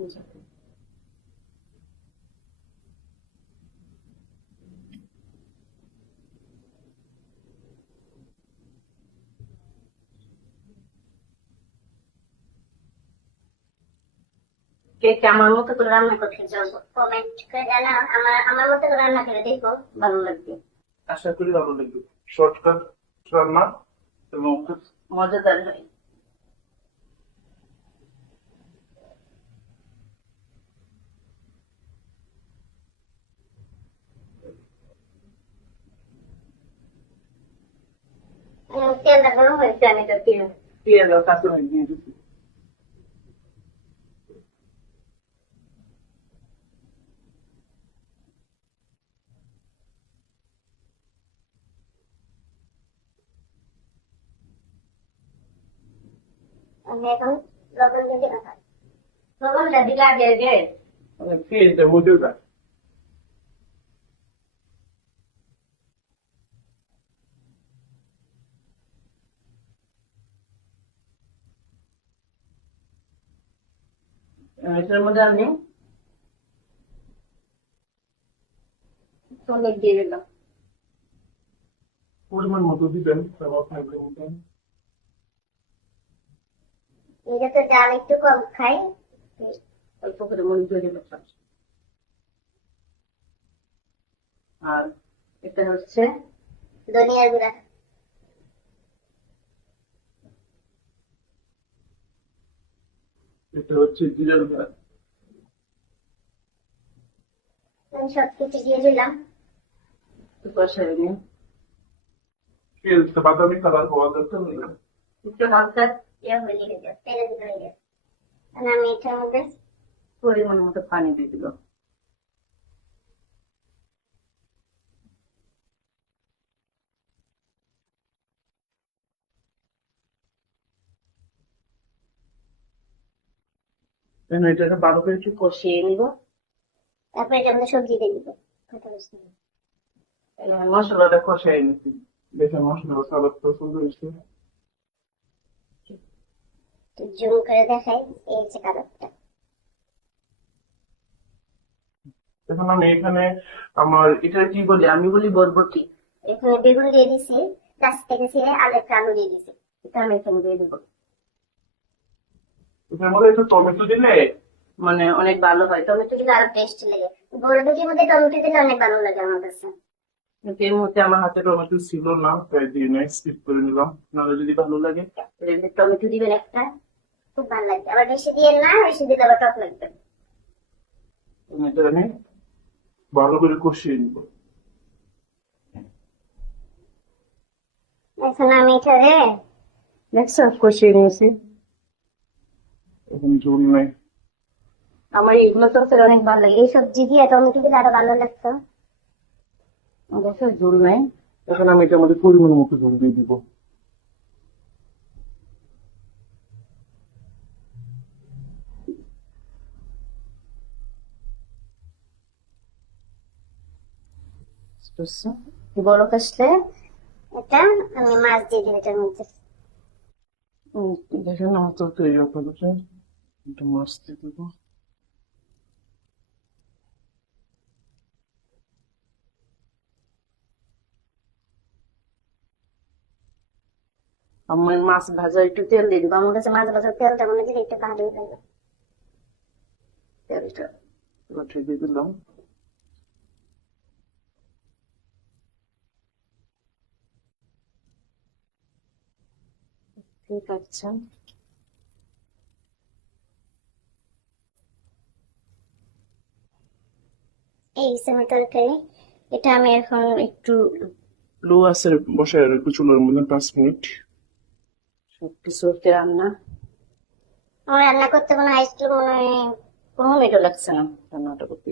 কে কে আমার মতো করে রান্না করতে চাও কমেন্ট করে জানাও। আমার মতো করে রান্না করে দেখো, ভালো লাগবে। আশা করি ভালো লাগবে। শর্টকাট রান্না এবং খুব মজাদার হয়। তেলটা গরম হয়েছে, আমি তো পেঁয়াজ আর কাঁচামরিচ দিয়ে দিচ্ছি। আমি এখন লবণ দিয়ে দিলাম। লবণটা দিলে আগে যে পেঁয়াজটা মজুর না। এটার মধ্যে আমি টমেটো দিয়ে দিলাম। পরিমাণ মতো দিবেন, তারপর থাকবে মতন। এটা তো ডাল একটু কম খাই, অল্প করে মরিচ দিয়ে দিলাম। আর এটা হচ্ছে ধনিয়ার গুঁড়া। এটা হচ্ছে জিরার গুঁড়া। আমি সবকিছু দিয়ে দিলাম, কষাই নিয়ে পেঁয়াজটা বাদামি কালার হওয়া দরকার নেই। একটু হালকা হয়ে গেছে, তেলে দিতে হয়ে গেছে। আমি এটার মধ্যে পরিমাণ মতো পানি দিয়ে দিল। এটাকে ভালো করে একটু কষিয়ে নিব, তারপরে এটার মধ্যে সবজি দিয়ে দিব। মশলাটা কষাই নিচ্ছি। দেখে মশলা সালাদটা সুন্দর হয়েছে। জুম করে দেখাই, এই হচ্ছে কালারটা। এখন আমি এখানে আমার এটা কি বলি, আমি বলি বরবটি। এখানে বেগুন দিয়ে দিছি, গাছ থেকে ছিঁড়ে আর একটা আলু দিয়ে দিছি, এটা আমি এখানে দিয়ে দিব। এটার মধ্যে একটু টমেটো দিলে মানে অনেক ভালো হয়, টমেটো দিলে আরো টেস্ট লাগে। বরবটির মধ্যে টমেটো দিলে অনেক ভালো লাগে আমার কাছে। কিন্তু এই মুহূর্তে আমার হাতে টমেটো ছিল না, তাই দিয়ে নাই, স্কিপ করে নিলাম। নাহলে যদি ভালো লাগে টমেটো দিবেন একটা, খুব ভালো লাগবে। আবার বেশি দিয়ে না, বেশি দিলে আবার টক লাগবে। এটা আমি ভালো করে কষিয়ে নিব। এখন আমি এটারে দেখছো কষিয়ে নিয়েছি। এখন ঝোল নাই। আমার এইগুলো তরকারি অনেক ভালো লাগে, এই সবজি দিয়ে টমেটো দিলে আরো ভালো লাগতো। দেখো ঝোল নাই। এখন আমি এটার মধ্যে পরিমাণ মতো ঝোল দিয়ে দিব। বড় আসলে এটা আমি মাছ দিয়ে দিই এটার মধ্যে। দেখেন আমার তো তৈরি আপনাদের একটু মাছ দিয়ে দেবো। আমার মাছ ভাজা একটু তেল দিয়ে দিব, আমার কাছে মাছ ভাজার তেলটা মনে দিলে একটু ভালোই লাগে তেলটা। এবার দিয়ে দিলাম। ঠিক আছে, এই সেমি তরকারি। এটা আমি এখন একটু লো আছে বসায় রাখবো চুলার মধ্যে 5 মিনিট। সবকিছু রান্না আমার রান্না করতে কোনো আইসক্রিম মনে হয় 15 মিনিটও লাগছে না রান্নাটা করতে।